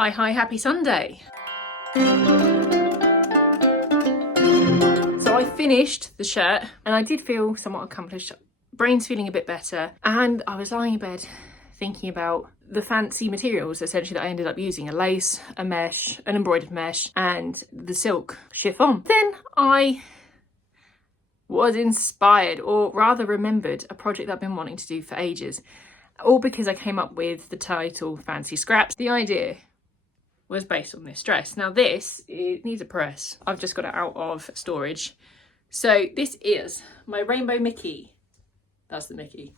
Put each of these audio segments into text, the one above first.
Hi, happy Sunday. So I finished the shirt and I did feel somewhat accomplished. Brain's feeling a bit better, and I was lying in bed thinking about the fancy materials essentially that I ended up using: a lace, a mesh, an embroidered mesh, and the silk chiffon. Then I was inspired, or rather remembered, a project that I've been wanting to do for ages, all because I came up with the title Fancy Scraps. The idea was based on this dress. Now this, it needs a press. I've just got it out of storage. So this is my Rainbow Mickey, that's the Mickey,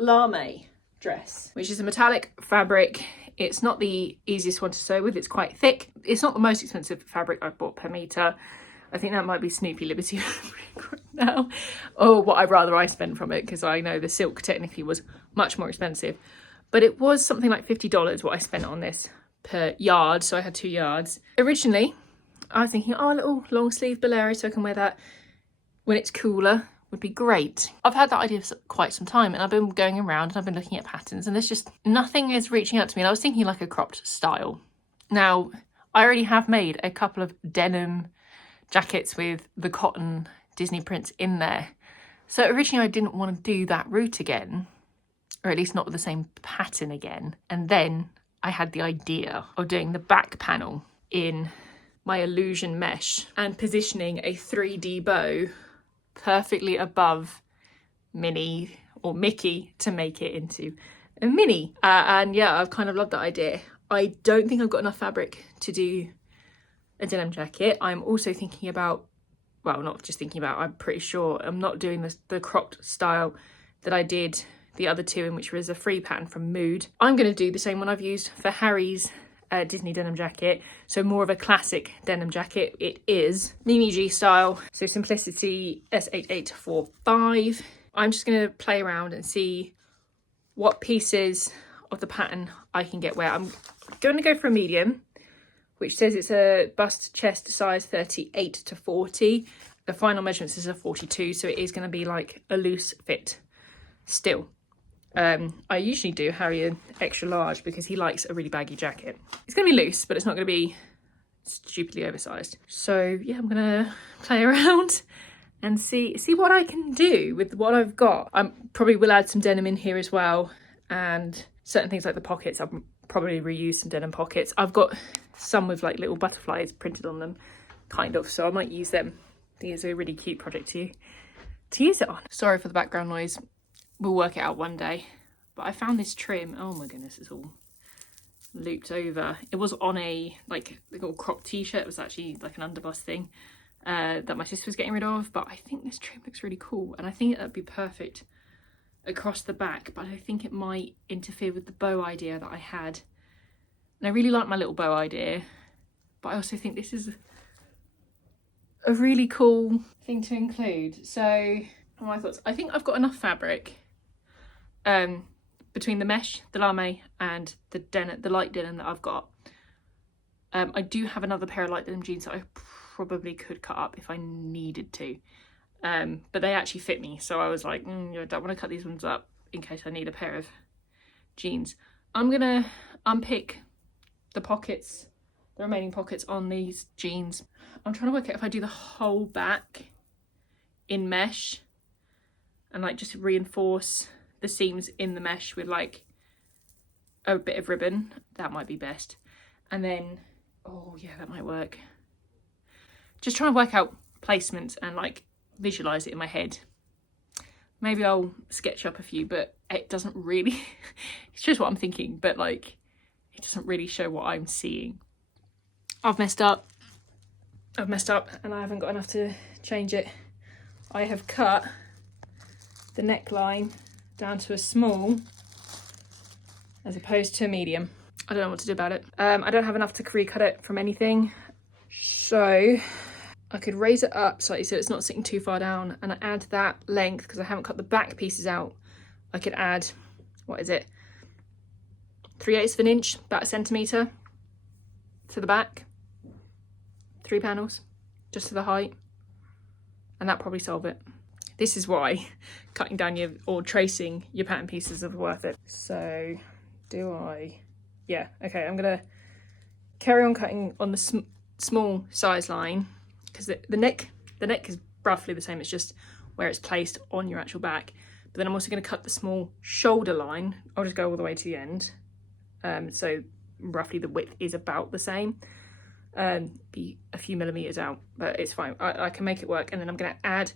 lamé dress, which is a metallic fabric. It's not the easiest one to sew with, it's quite thick. It's not the most expensive fabric I've bought per metre. I think that might be Snoopy Liberty right now, or what I'd rather I spent from it, because I know the silk technically was much more expensive. But it was something like $50 what I spent on this per yard, so I had 2 yards. Originally, I was thinking, oh, a little long sleeve bolero so I can wear that when it's cooler would be great. I've had that idea for quite some time, and I've been going around and I've been looking at patterns, and there's just nothing is reaching out to me. And I was thinking like a cropped style. Now, I already have made a couple of denim jackets with the cotton Disney prints in there. So originally I didn't want to do that route again, or at least not with the same pattern again. And then I had the idea of doing the back panel in my illusion mesh and positioning a 3D bow perfectly above Minnie or Mickey to make it into a Minnie. And yeah, I've kind of loved that idea. I don't think I've got enough fabric to do a denim jacket. I'm also thinking about, well, not just thinking about, I'm pretty sure I'm not doing the cropped style that I did the other two, in which was a free pattern from Mood. I'm going to do the same one I've used for Harry's Disney denim jacket, so more of a classic denim jacket. It is Mimi G style, so Simplicity S8845. I'm just going to play around and see what pieces of the pattern I can get where. I'm going to go for a medium, which says it's a bust chest size 38 to 40. The final measurements is a 42, so it is going to be like a loose fit still. I usually do Harry an extra large because he likes a really baggy jacket. It's going to be loose, but it's not going to be stupidly oversized. So yeah, I'm going to play around and see what I can do with what I've got. I probably will add some denim in here as well, and certain things like the pockets, I'll probably reuse some denim pockets. I've got some with like little butterflies printed on them, kind of, so I might use them. I think it's a really cute project to use it on. Sorry for the background noise. We'll work it out one day. But I found this trim. Oh my goodness, it's all looped over. It was on a like little crop t-shirt. It was actually like an underbust thing that my sister was getting rid of. But I think this trim looks really cool, and I think that'd be perfect across the back. But I think it might interfere with the bow idea that I had. And I really like my little bow idea, but I also think this is a really cool thing to include. So what are my thoughts? I think I've got enough fabric between the mesh, the lamé, and the denim, the light denim that I've got. I do have another pair of light denim jeans that I probably could cut up if I needed to, but they actually fit me, so I was like, I don't want to cut these ones up in case I need a pair of jeans. I'm gonna unpick the pockets, the remaining pockets on these jeans. I'm trying to work out if I do the whole back in mesh and like just reinforce the seams in the mesh with like a bit of ribbon. That might be best. And then, oh yeah, that might work. Just trying to work out placements and like visualize it in my head. Maybe I'll sketch up a few, but it doesn't really, it's just what I'm thinking, but like it doesn't really show what I'm seeing. I've messed up and I haven't got enough to change it. I have cut the neckline down to a small as opposed to a medium. I don't know what to do about it. I don't have enough to recut it from anything, so I could raise it up slightly so it's not sitting too far down, and I add that length because I haven't cut the back pieces out. I could add, what is it, 3/8 of an inch, about a centimetre to the back, 3 panels just to the height, and that probably solve it. This is why cutting down or tracing your pattern pieces is worth it. So do I, yeah, okay, I'm gonna carry on cutting on the small size line, because the neck is roughly the same, it's just where it's placed on your actual back. But then I'm also going to cut the small shoulder line. I'll just go all the way to the end. So roughly the width is about the same. Be a few millimeters out, but it's fine. I can make it work. And then I'm going to add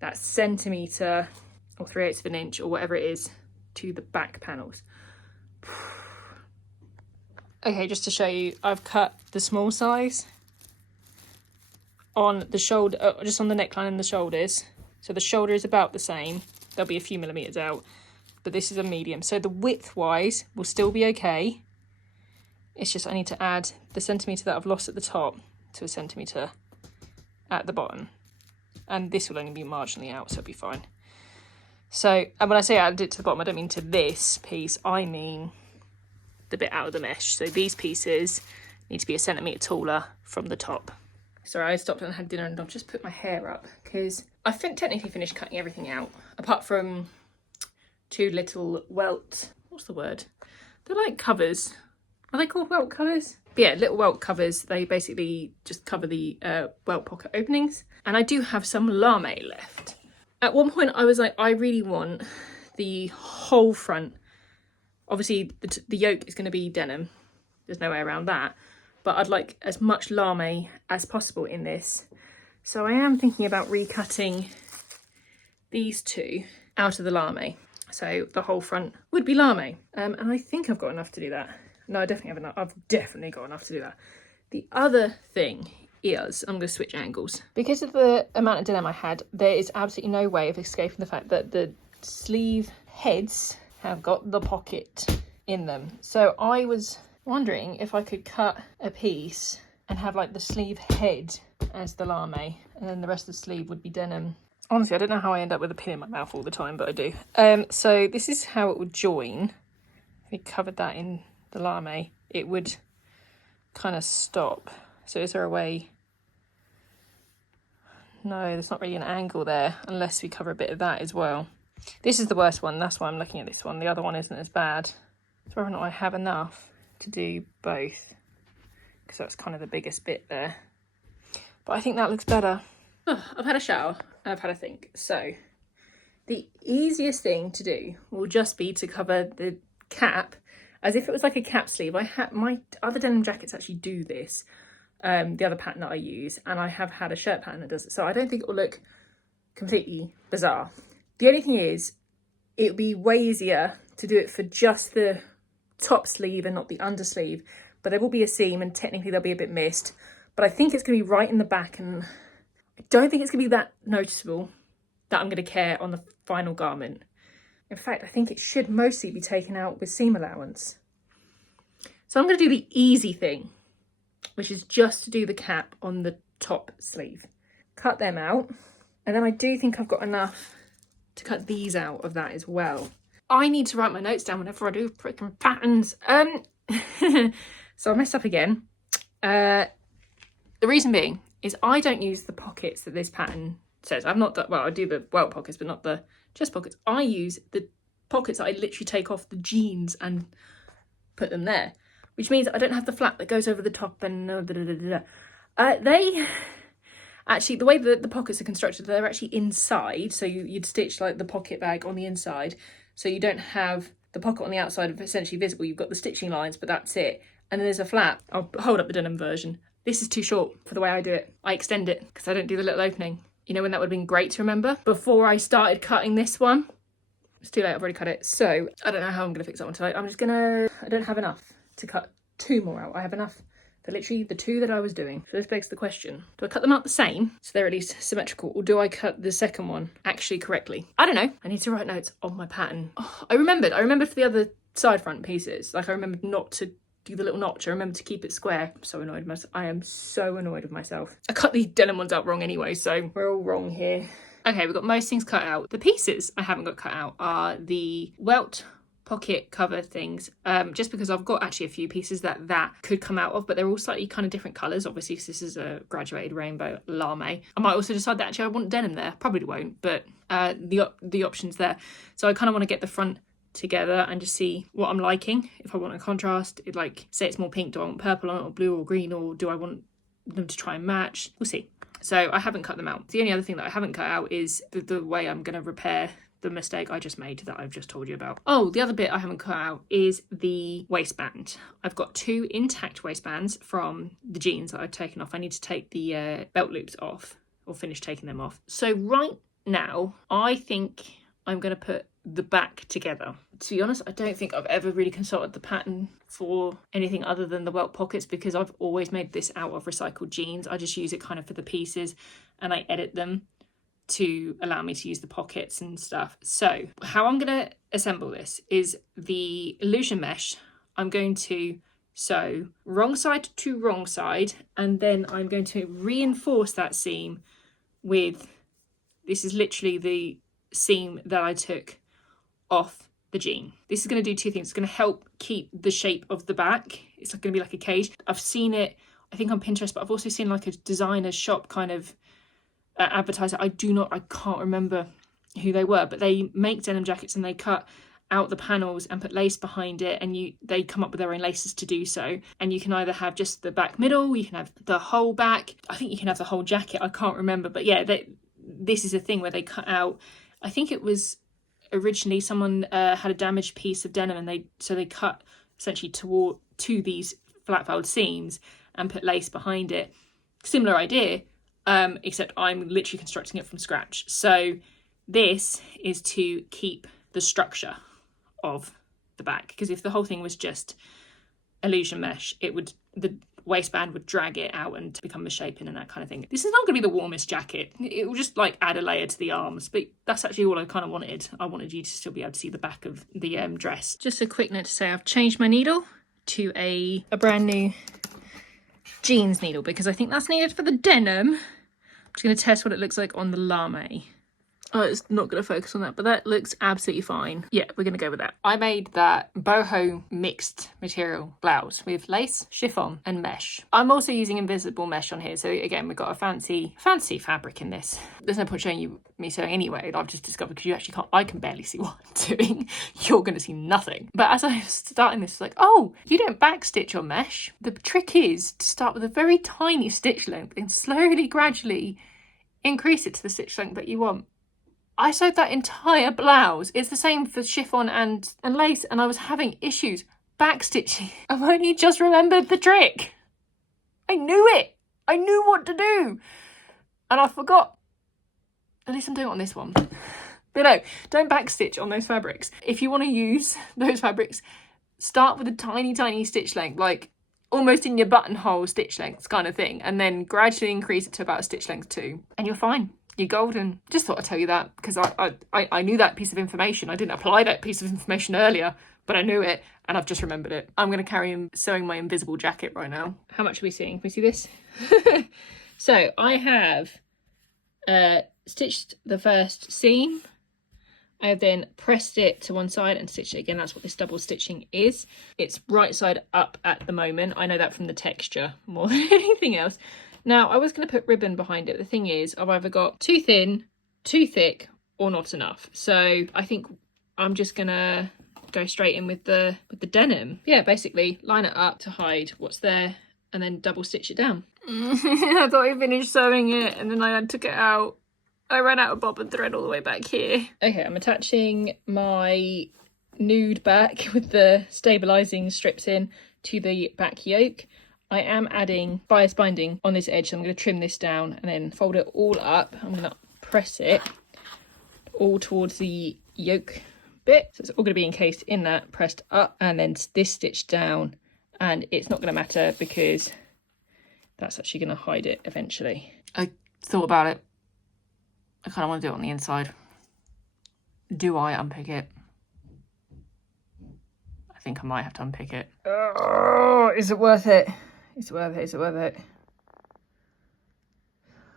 that centimetre or 3/8 of an inch or whatever it is to the back panels. Okay, just to show you, I've cut the small size on the shoulder, just on the neckline and the shoulders. So the shoulder is about the same. There'll be a few millimeters out, but this is a medium. So the width wise will still be okay. It's just I need to add the centimetre that I've lost at the top to a centimetre at the bottom. And this will only be marginally out, so it'll be fine. So, and when I say add it to the bottom, I don't mean to this piece, I mean the bit out of the mesh. So these pieces need to be a centimetre taller from the top. Sorry, I stopped and had dinner and I've just put my hair up because I technically finished cutting everything out, apart from two little welt, what's the word? They're like covers. Are they called welt covers? But yeah, little welt covers. They basically just cover the welt pocket openings. And I do have some lamé left. At one point I was like, I really want the whole front. Obviously the yoke is going to be denim. There's no way around that. But I'd like as much lamé as possible in this. So I am thinking about recutting these two out of the lamé. So the whole front would be lamé. And I think I've got enough to do that. No, I definitely have enough. I've definitely got enough to do that. The other thing is, I'm going to switch angles. Because of the amount of denim I had, there is absolutely no way of escaping the fact that the sleeve heads have got the pocket in them. So I was wondering if I could cut a piece and have like the sleeve head as the lamé, and then the rest of the sleeve would be denim. Honestly, I don't know how I end up with a pin in my mouth all the time, but I do. So this is how it would join. If we covered that in the lamé, it would kind of stop. So is there a way? No, there's not really an angle there unless we cover a bit of that as well. This is the worst one, that's why I'm looking at this one. The other one isn't as bad. So whether or not I have enough to do both, because that's kind of the biggest bit there. But I think that looks better. Oh, I've had a shower and I've had a think. So the easiest thing to do will just be to cover the cap as if it was like a cap sleeve. I had my other denim jackets actually do this, the other pattern that I use, and I have had a shirt pattern that does it. So I don't think it will look completely bizarre. The only thing is, it would be way easier to do it for just the top sleeve and not the undersleeve. But there will be a seam and technically there'll be a bit missed. But I think it's going to be right in the back, and I don't think it's going to be that noticeable that I'm going to care on the final garment. In fact, I think it should mostly be taken out with seam allowance. So I'm going to do the easy thing, which is just to do the cap on the top sleeve. Cut them out. And then I do think I've got enough to cut these out of that as well. I need to write my notes down whenever I do freaking patterns. So I messed up again. The reason being is I don't use the pockets that this pattern says. I've not done, well, I do the welt pockets, but not the chest pockets. I use the pockets that I literally take off the jeans and put them there, which means I don't have the flap that goes over the top and they actually, the way that the pockets are constructed, they're actually inside. So you'd stitch like the pocket bag on the inside. So you don't have the pocket on the outside of essentially visible. You've got the stitching lines, but that's it. And then there's a flap. I'll hold up the denim version. This is too short for the way I do it. I extend it because I don't do the little opening. You know when that would have been great to remember? Before I started cutting this one. It's too late, I've already cut it. So I don't know how I'm gonna fix that one tonight. I don't have enough to cut two more out. I have enough for literally the two that I was doing. So this begs the question, do I cut them out the same so they're at least symmetrical, or do I cut the second one actually correctly? I don't know. I need to write notes on my pattern. Oh, I remembered for the other side front pieces. Like I remembered not to do the little notch. I remember to keep it square. I'm so annoyed with myself. I am so annoyed with myself. I cut these denim ones out wrong anyway, so we're all wrong here. Okay, we've got most things cut out. The pieces I haven't got cut out are the welt pocket cover things, just because I've got actually a few pieces that could come out of, but they're all slightly kind of different colours, obviously, because this is a graduated rainbow lamé. I might also decide that actually I want denim there. Probably won't, but the option's there. So I kind of want to get the front together and just see what I'm liking. If I want a contrast, like say it's more pink, do I want purple on it or blue or green, or do I want them to try and match? We'll see. So I haven't cut them out. The only other thing that I haven't cut out is the way I'm going to repair the mistake I just made that I've just told you about. Oh, the other bit I haven't cut out is the waistband. I've got 2 intact waistbands from the jeans that I've taken off. I need to take the belt loops off, or finish taking them off. So right now, I think I'm going to put the back together. To be honest, I don't think I've ever really consulted the pattern for anything other than the welt pockets, because I've always made this out of recycled jeans. I just use it kind of for the pieces and I edit them to allow me to use the pockets and stuff. So how I'm going to assemble this is the illusion mesh. I'm going to sew wrong side to wrong side, and then I'm going to reinforce that seam with, this is literally the seam that I took off the jean. This is going to do 2 things. It's going to help keep the shape of the back. It's going to be like a cage. I've seen it, I think on Pinterest, but I've also seen like a designer shop kind of advertiser. I can't remember who they were, but they make denim jackets and they cut out the panels and put lace behind it, and they come up with their own laces to do so. And you can either have just the back middle, you can have the whole back, I think you can have the whole jacket, I can't remember. But yeah, this is a thing where they cut out, I think it was originally someone had a damaged piece of denim, and they cut essentially to these flat fold seams and put lace behind it. Similar idea, except I'm literally constructing it from scratch. So this is to keep the structure of the back, because if the whole thing was just illusion mesh, the waistband would drag it out and become misshapen and that kind of thing. This is not going to be the warmest jacket. It will just like add a layer to the arms, but that's actually all I kind of wanted. I wanted you to still be able to see the back of the dress. Just a quick note to say I've changed my needle to a brand new jeans needle, because I think that's needed for the denim. I'm just going to test what it looks like on the lamé. Oh, it's not going to focus on that, but that looks absolutely fine. Yeah, we're going to go with that. I made that boho mixed material blouse with lace, chiffon and mesh. I'm also using invisible mesh on here. So again, we've got a fancy fabric in this. There's no point showing you me sewing anyway. I've just discovered, because you actually can't, I can barely see what I'm doing. You're going to see nothing. But as I was starting this, it's like, oh, you don't backstitch on mesh. The trick is to start with a very tiny stitch length and slowly, gradually increase it to the stitch length that you want. I sewed that entire blouse. It's the same for chiffon and lace, and I was having issues backstitching. I've only just remembered the trick. I knew it. I knew what to do. And I forgot. At least I'm doing it on this one. But no, don't backstitch on those fabrics. If you want to use those fabrics, start with a tiny, tiny stitch length, like almost in your buttonhole stitch length kind of thing, and then gradually increase it to about stitch length 2, and you're fine. You're golden. Just thought I'd tell you that, because I knew that piece of information. I didn't apply that piece of information earlier, but I knew it and I've just remembered it. I'm going to carry on sewing my invisible jacket right now. How much are we seeing? Can we see this? So I have stitched the first seam. I have then pressed it to one side and stitched it again. That's what this double stitching is. It's right side up at the moment. I know that from the texture more than anything else. Now, I was going to put ribbon behind it. The thing is, I've either got too thin, too thick, or not enough. So I think I'm just going to go straight in with the denim. Yeah, basically line it up to hide what's there and then double stitch it down. I thought I finished sewing it and then I took it out. I ran out of bobbin thread all the way back here. Okay, I'm attaching my nude back with the stabilising strips in to the back yoke. I am adding bias binding on this edge, so I'm going to trim this down and then fold it all up. I'm going to press it all towards the yoke bit. So it's all going to be encased in that, pressed up, and then this stitched down. And it's not going to matter because that's actually going to hide it eventually. I thought about it. I kind of want to do it on the inside. Do I unpick it? I think I might have to unpick it. Oh, is it worth it? Is it worth it? Is it worth it?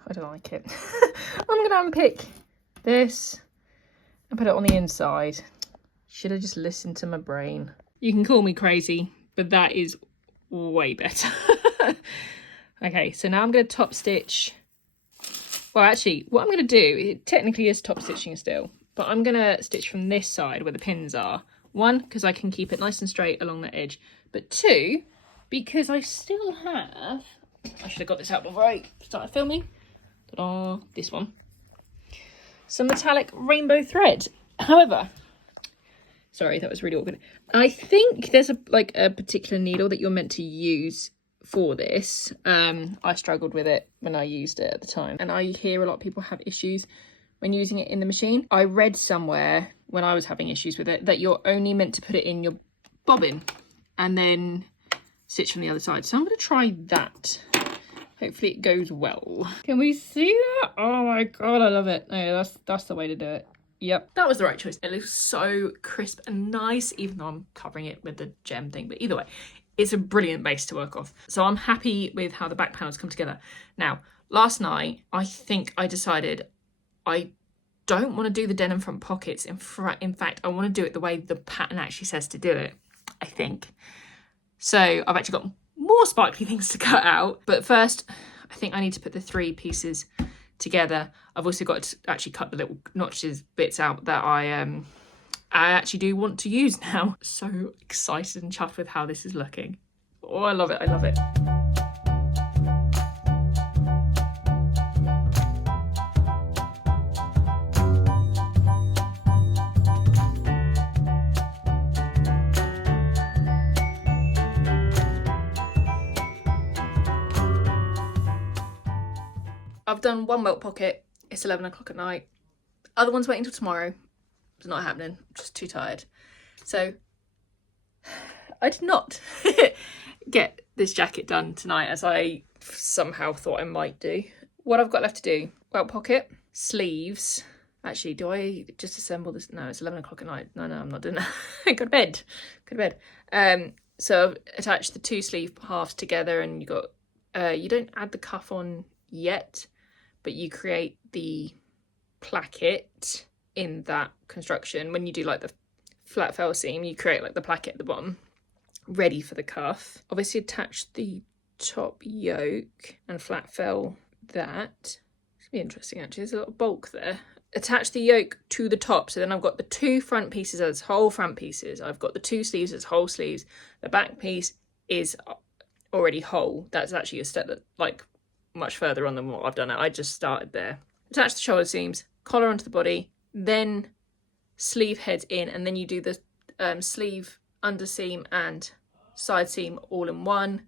I don't like it. I'm going to unpick this and put it on the inside. Should I just listen to my brain? You can call me crazy, but that is way better. Okay, so now I'm going to top stitch. Well, actually, what I'm going to do, it technically is top stitching still, but I'm going to stitch from this side where the pins are One, because I can keep it nice and straight along the edge, but two, because I still have, I should have got this out before I started filming, ta-da, this one, some metallic rainbow thread. However, sorry, that was really awkward. I think there's a particular needle that you're meant to use for this. I struggled with it when I used it at the time, and I hear a lot of people have issues when using it in the machine. I read somewhere when I was having issues with it that you're only meant to put it in your bobbin and then stitch from the other side. So I'm going to try that. Hopefully it goes well. Can we see that? Oh my god, I love it. No, that's the way to do it. Yep, that was the right choice. It looks so crisp and nice, even though I'm covering it with the gem thing. But either way, it's a brilliant base to work off. So I'm happy with how the back panels come together. Now, last night, I think I decided I don't want to do the denim front pockets. In fact, I want to do it the way the pattern actually says to do it, I think. So I've actually got more sparkly things to cut out. But first, I think I need to put the 3 pieces together. I've also got to actually cut the little notches bits out that I actually do want to use now. So excited and chuffed with how this is looking. Oh, I love it, I love it. I've done one welt pocket. It's 11 o'clock at night. Other one's waiting till tomorrow. It's not happening. I'm just too tired. So I did not get this jacket done tonight as I somehow thought I might do. What I've got left to do, welt pocket, sleeves. Actually, do I just assemble this? No, it's 11 o'clock at night. No, I'm not doing that. Go to bed. Go to bed. So I've attached the 2 sleeve halves together, and you got, you don't add the cuff on yet, but you create the placket in that construction. When you do like the flat fell seam, you create like the placket at the bottom, ready for the cuff. Obviously attach the top yoke and flat fell that. It's be interesting actually, there's a lot of bulk there. Attach the yoke to the top, so then I've got the 2 front pieces as whole front pieces. I've got the 2 sleeves as whole sleeves. The back piece is already whole. That's actually a step that like much further on than what I've done. I just started there. Attach the shoulder seams, collar onto the body, then sleeve heads in, and then you do the sleeve under seam and side seam all in one.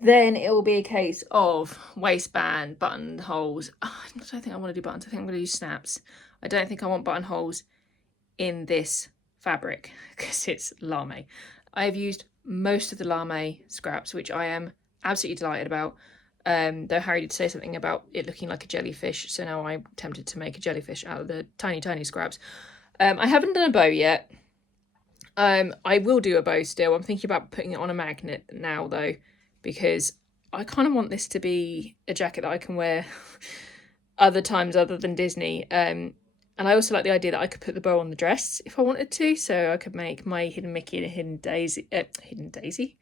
Then it will be a case of waistband, buttonholes. Oh, I don't think I want to do buttons. I think I'm going to use snaps. I don't think I want buttonholes in this fabric because it's lamé. I have used most of the lamé scraps, which I am absolutely delighted about. Though Harry did say something about it looking like a jellyfish, so now I'm tempted to make a jellyfish out of the tiny scraps. I haven't done a bow yet. I will do a bow still. I'm thinking about putting it on a magnet now though, because I kind of want this to be a jacket that I can wear other times other than Disney. And I also like the idea that I could put the bow on the dress if I wanted to, so I could make my hidden Mickey and a hidden Daisy.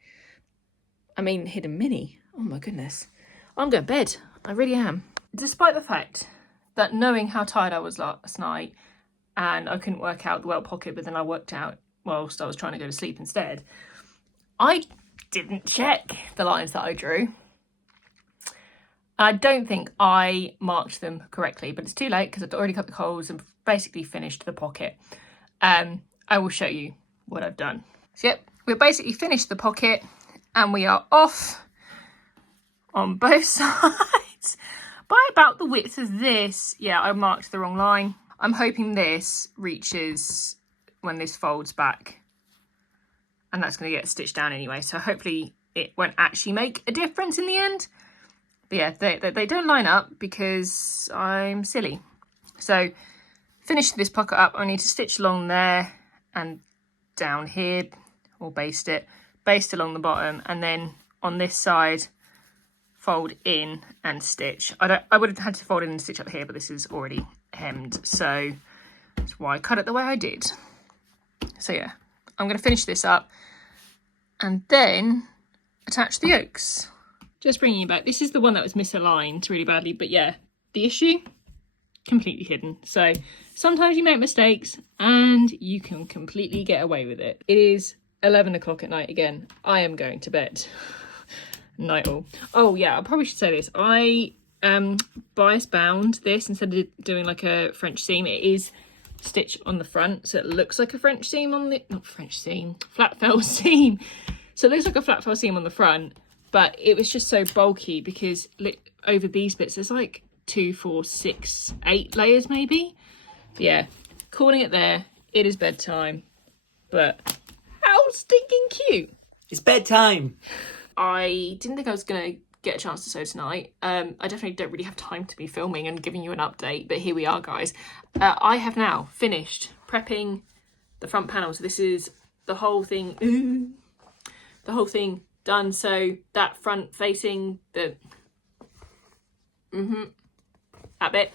I mean hidden Minnie. Oh my goodness. I'm going to bed. I really am. Despite the fact that knowing how tired I was last night and I couldn't work out the welt pocket, but then I worked out whilst I was trying to go to sleep instead, I didn't check the lines that I drew. I don't think I marked them correctly, but it's too late because I've already cut the holes and basically finished the pocket. I will show you what I've done. So yep, we've basically finished the pocket and we are off on both sides by about the width of this. Yeah, I marked the wrong line. I'm hoping this reaches when this folds back, and that's going to get stitched down anyway, so hopefully it won't actually make a difference in the end. But yeah, they don't line up because I'm silly. So finish this pocket up. I need to stitch along there and down here, or baste along the bottom, and then on this side fold in and stitch. I would have had to fold in and stitch up here, but this is already hemmed, so that's why I cut it the way I did. So yeah, I'm going to finish this up and then attach the yokes. Just bringing you back, this is the one that was misaligned really badly, but yeah, the issue completely hidden. So sometimes you make mistakes and you can completely get away with it. It is 11 o'clock at night again. I am going to bed. Night all. Oh yeah, I probably should say this. I bias bound this instead of doing like a French seam. It is stitched on the front, so it looks like a French seam on the, not French seam, flat fell seam. So it looks like a flat fell seam on the front, but it was just so bulky because over these bits there's like 2, 4, 6, 8 layers maybe. But yeah, calling it there. It is bedtime, but how stinking cute. It's bedtime. I didn't think I was gonna get a chance to sew tonight. I definitely don't really have time to be filming and giving you an update, but here we are, guys. I have now finished prepping the front panels. This is the whole thing. The whole thing done. So that front facing, that bit,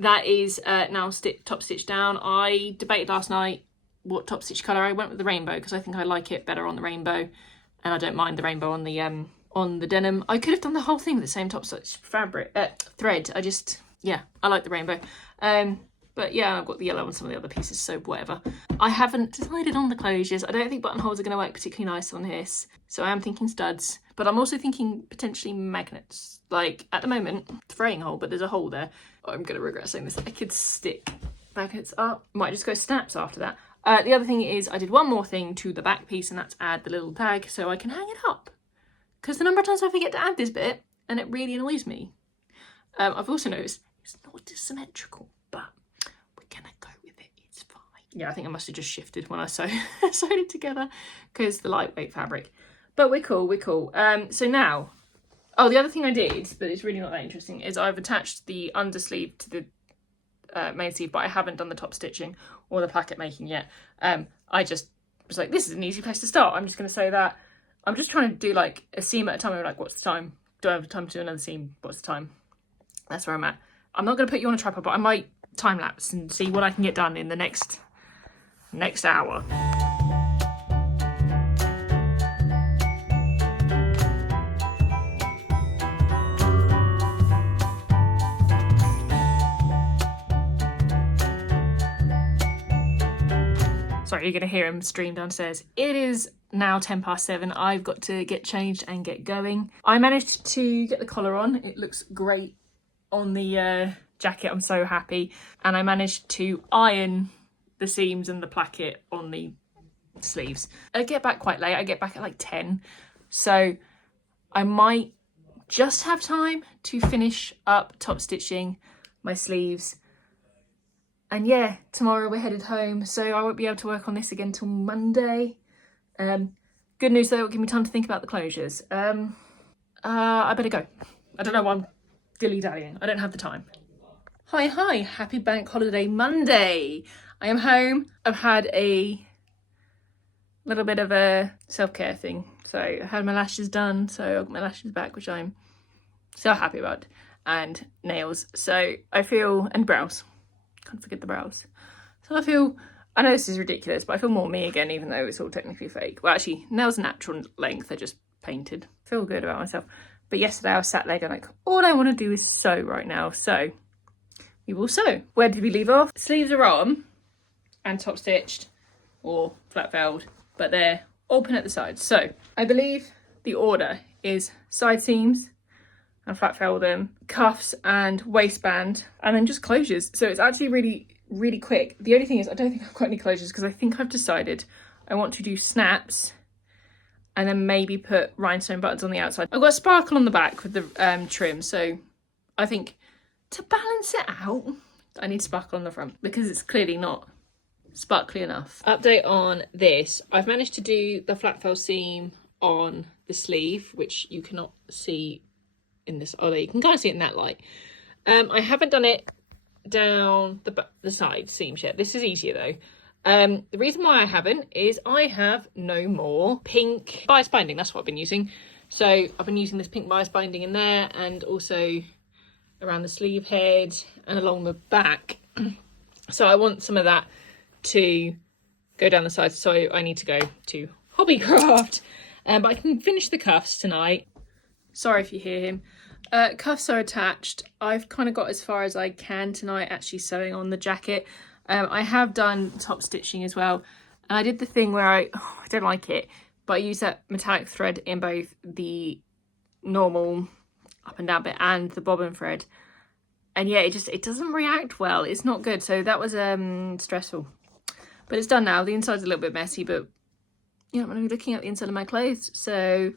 that is now top stitched down. I debated last night what top stitch colour. I went with the rainbow because I think I like it better on the rainbow, and I don't mind the rainbow on the denim. I could have done the whole thing with the same top stitch fabric thread. I like the rainbow. But yeah, I've got the yellow on some of the other pieces, so whatever. I haven't decided on the closures. I don't think buttonholes are going to work particularly nice on this, so I am thinking studs, but I'm also thinking potentially magnets. Like, at the moment, fraying hole, but there's a hole there. Oh, I'm going to regret saying this. I could stick magnets up. Might just go snaps after that. The other thing is I did one more thing to the back piece, and that's add the little tag so I can hang it up. Because the number of times I forget to add this bit, and it really annoys me. I've also noticed it's not symmetrical, but we're gonna go with it, it's fine. Yeah, I think I must have just shifted when I sewed it together because the lightweight fabric. But we're cool, we're cool. So now, oh, the other thing I did, but it's really not that interesting, is I've attached the undersleeve to the main sleeve, but I haven't done the top stitching or the placket making yet. I just was like, this is an easy place to start. I'm just gonna sew that. I'm just trying to do like a seam at a time. I'm like, what's the time? Do I have time to do another seam? What's the time? That's where I'm at. I'm not going to put you on a tripod, but I might time lapse and see what I can get done in the next hour. Sorry, you're going to hear him stream downstairs. It is now 7:10. I've got to get changed and get going. I managed to get the collar on. It looks great on the jacket. I'm so happy. And I managed to iron the seams and the placket on the sleeves. I get back quite late. I get back at like 10. So I might just have time to finish up top stitching my sleeves. And yeah, tomorrow we're headed home, so I won't be able to work on this again till Monday. Good news though, it'll give me time to think about the closures. I better go. I don't know why I'm dilly-dallying. I don't have the time. Hi, happy bank holiday Monday. I am home. I've had a little bit of a self-care thing. So I had my lashes done, so I got my lashes back, which I'm so happy about. And nails. So I feel, and brows. Can't forget the brows. So I know this is ridiculous, but I feel more me again, even though it's all technically fake. Well, actually, nails are natural length, they're just painted. Feel good about myself. But yesterday I was sat there going like, all I want to do is sew right now. So we will sew. Where did we leave off? Sleeves are on and top stitched or flat felled, but they're open at the sides. So I believe the order is side seams and flat fell them, cuffs and waistband, and then just closures. So it's actually really quick. The only thing is I don't think I've got any closures because I think I've decided I want to do snaps and then maybe put rhinestone buttons on the outside. I've got a sparkle on the back with the trim, so I think to balance it out I need sparkle on the front because it's clearly not sparkly enough. Update on this. I've managed to do the flat fell seam on the sleeve, which you cannot see in this, although you can kind of see it in that light. I haven't done it down the side seams yet. This is easier though. The reason why I haven't is I have no more pink bias binding. That's what I've been using. So I've been using this pink bias binding in there and also around the sleeve head and along the back. So I want some of that to go down the sides, so I need to go to Hobbycraft. But I can finish the cuffs tonight. Sorry if you hear him. Cuffs are attached. I've kind of got as far as I can tonight actually sewing on the jacket. I have done top stitching as well, and I did the thing where I don't like it, but I use that metallic thread in both the normal up and down bit and the bobbin thread, and yeah, it doesn't react well. It's not good, so that was stressful, but it's done now. The inside's a little bit messy, but you know, I'm going to be looking at the inside of my clothes, so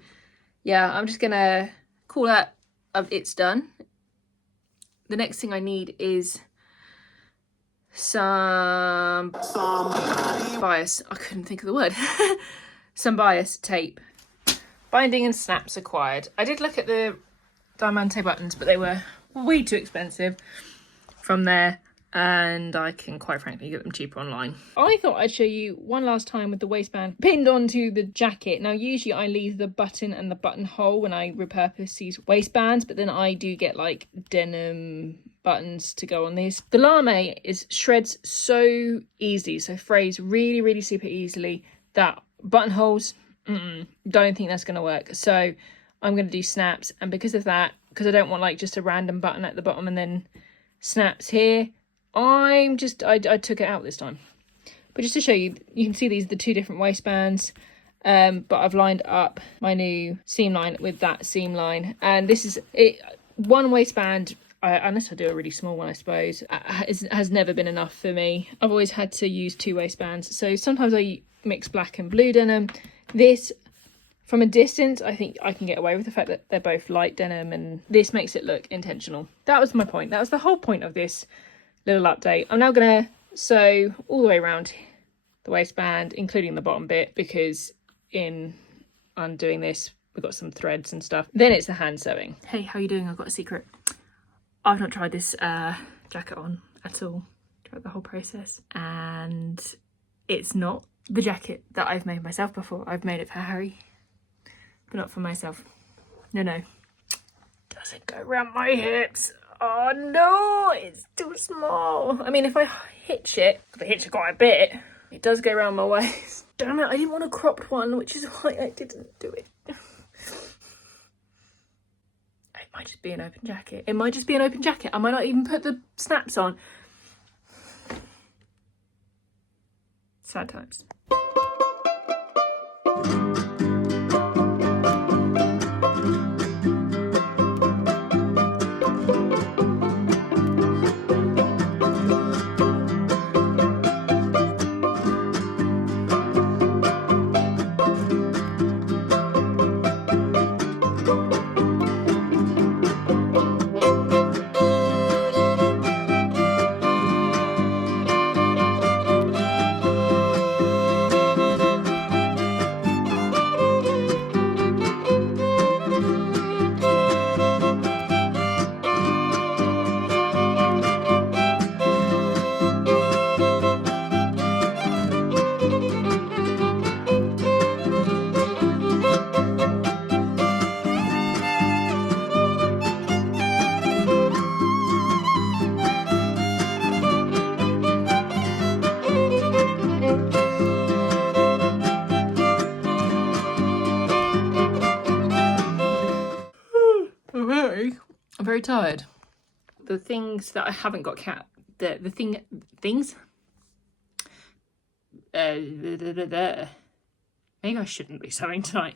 yeah, I'm just gonna call that it's done. The next thing I need is some bias. I couldn't think of the word. Some bias tape. Binding and snaps acquired. I did look at the Diamante buttons, but they were way too expensive from there, and I can quite frankly get them cheaper online. I thought I'd show you one last time with the waistband pinned onto the jacket. Now usually I leave the button and the buttonhole when I repurpose these waistbands, but then I do get like denim buttons to go on these. The lamé shreds so easily, so frays really super easily, that buttonholes, don't think that's going to work. So I'm going to do snaps, and because of that, because I don't want like just a random button at the bottom and then snaps here, I took it out this time. But just to show you, you can see these are the two different waistbands, but I've lined up my new seam line with that seam line, and this is it. One waistband, unless I do a really small one, I suppose, has never been enough for me. I've always had to use two waistbands, so sometimes I mix black and blue denim. This, from a distance, I think I can get away with the fact that they're both light denim, and this makes it look intentional. That was my point. That was the whole point of this little update. I'm now going to sew all the way around the waistband, including the bottom bit, because in undoing this, we've got some threads and stuff. Then it's the hand sewing. Hey, how you doing? I've got a secret. I've not tried this jacket on at all throughout the whole process, and it's not the jacket that I've made myself before. I've made it for Harry, but not for myself. No. Doesn't go around my hips. Oh no, it's too small. I mean, if I hitch it, because I hitch it quite a bit, it does go around my waist. Damn it, I didn't want a cropped one, which is why I didn't do it. It might just be an open jacket. It might just be an open jacket. I might not even put the snaps on. Sad times. I'm very tired. The things that I haven't got things. Maybe I shouldn't be sewing tonight.